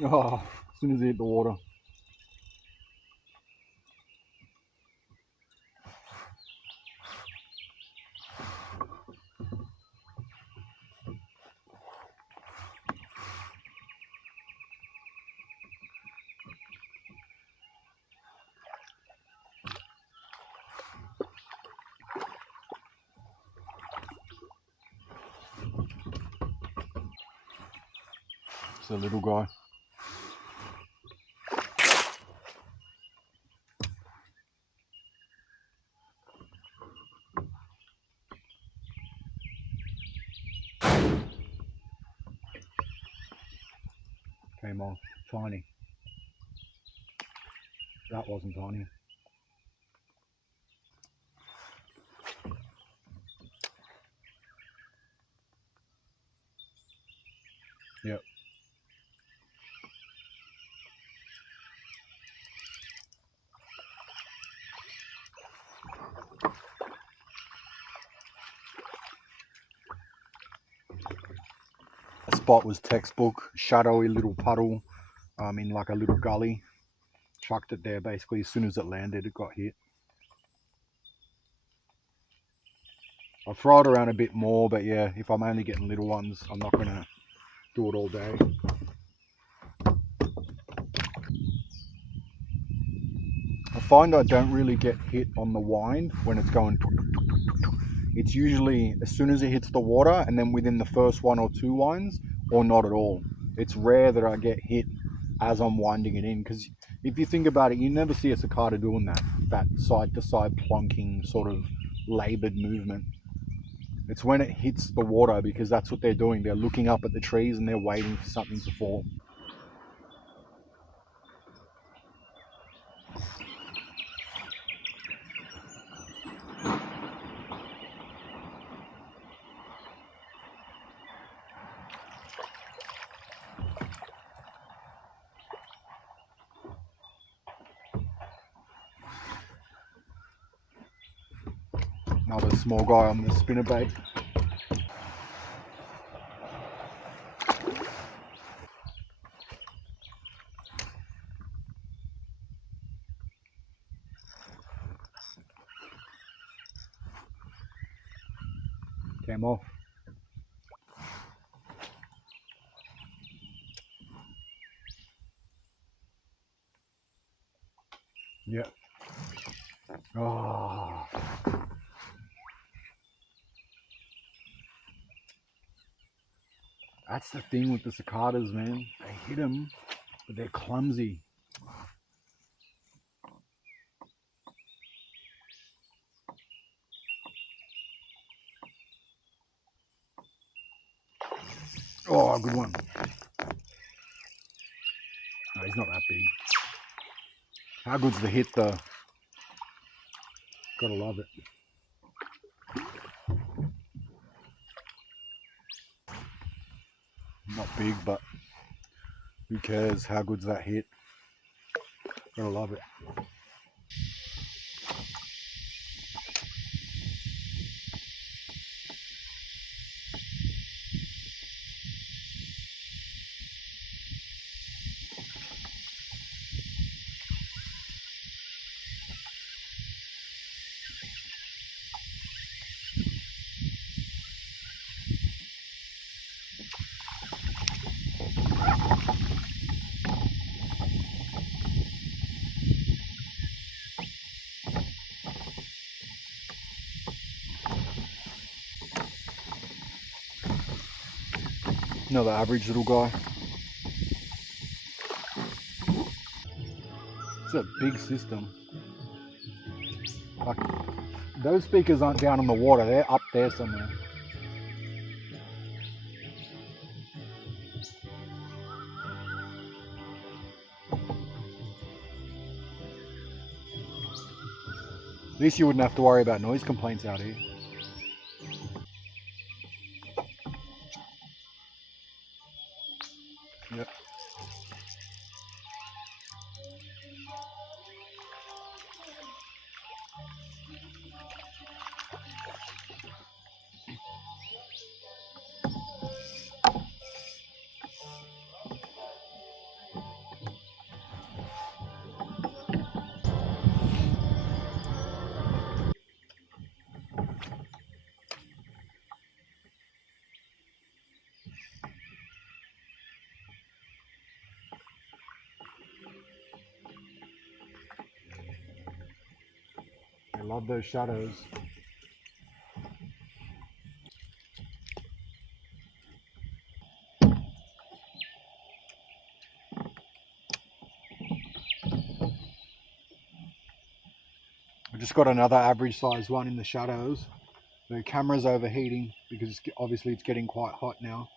Oh, as soon as they hit the water. It's a little guy. Came off. Tiny. That wasn't tiny. Yep. The spot was textbook, shadowy little puddle, in like a little gully. Chucked it there basically as soon as it landed, it got hit. I'll throw it around a bit more, but yeah, if I'm only getting little ones, I'm not gonna do it all day. I find I don't really get hit on the wind when it's going. It's usually as soon as it hits the water and then within the first 1 or 2 winds, or not at all. It's rare that I get hit as I'm winding it in, because if you think about it, you never see a cicada doing that side to side plonking sort of labored movement. It's when it hits the water, because that's what they're doing. They're looking up at the trees and they're waiting for something to fall. Another small guy on the spinnerbait. Came off. Yeah. Oh. That's the thing with the cicadas, man. They hit them, but they're clumsy. Oh, good one. No, he's not that big. How good's the hit, though? Gotta love it. Not big, but who cares? How good's that hit? Gotta love it. Another average little guy. It's a big system. Like, those speakers aren't down in the water, they're up there somewhere. At least you wouldn't have to worry about noise complaints out here. Yep. love those shadows. I just got another average size one in the shadows. The camera's overheating because obviously it's getting quite hot now.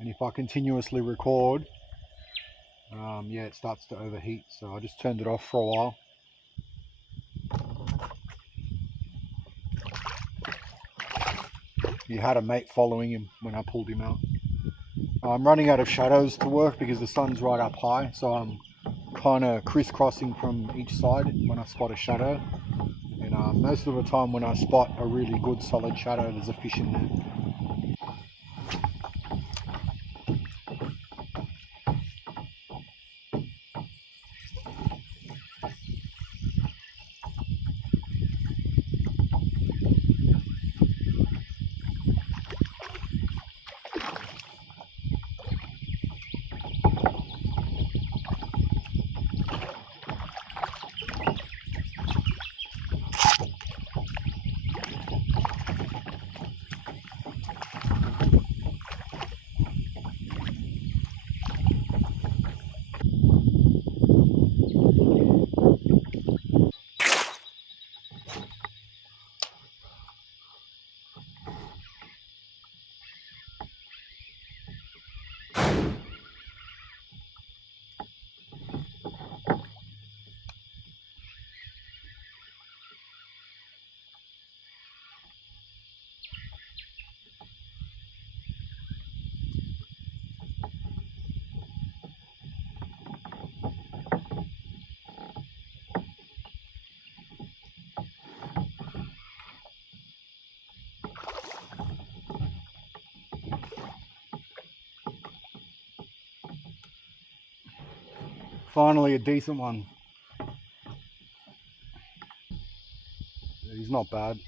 And if I continuously record, yeah, it starts to overheat. So I just turned it off for a while. He had a mate following him when I pulled him out. I'm running out of shadows to work because the sun's right up high, so I'm kind of crisscrossing from each side when I spot a shadow. And most of the time when I spot a really good solid shadow, there's a fish in there. Finally a decent one. He's not bad.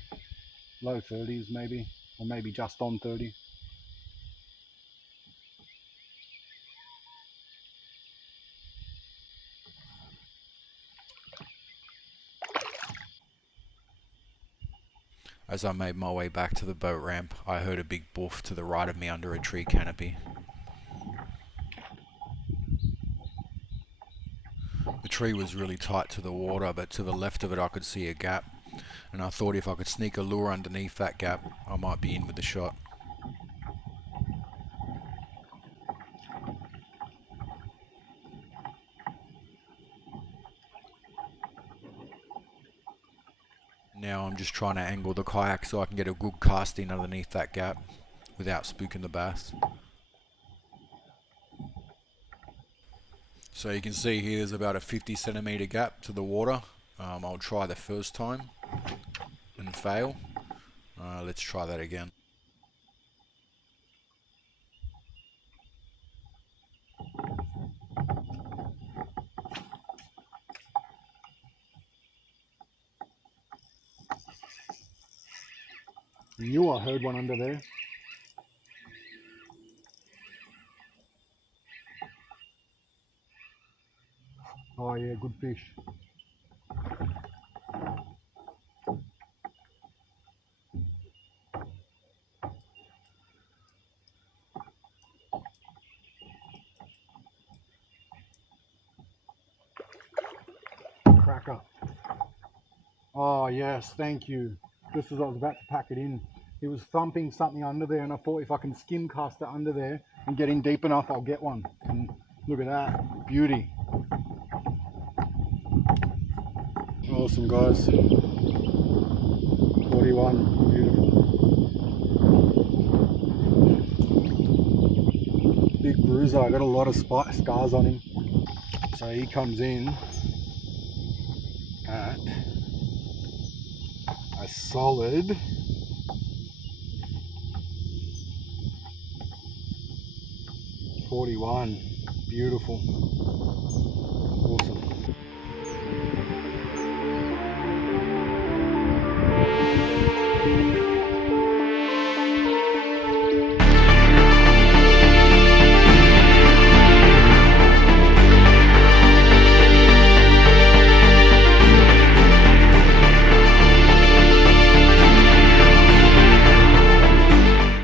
Low 30s maybe, or maybe just on 30. As I made my way back to the boat ramp, I heard a big boof to the right of me under a tree canopy. The tree was really tight to the water, but to the left of it I could see a gap, and I thought if I could sneak a lure underneath that gap, I might be in with the shot. Now I'm just trying to angle the kayak so I can get a good cast in underneath that gap without spooking the bass. So you can see here there's about a 50 centimeter gap to the water. I'll try the first time and fail. Let's try that again. Knew I heard one under there. Oh yeah, good fish. Cracker. Oh yes, thank you. Just as I was about to pack it in, he was thumping something under there, and I thought if I can skim cast it under there and get in deep enough, I'll get one. And look at that, beauty. Awesome guys. 41, beautiful. Big bruiser, I got a lot of scars on him. So he comes in at a solid 41. Beautiful. Awesome.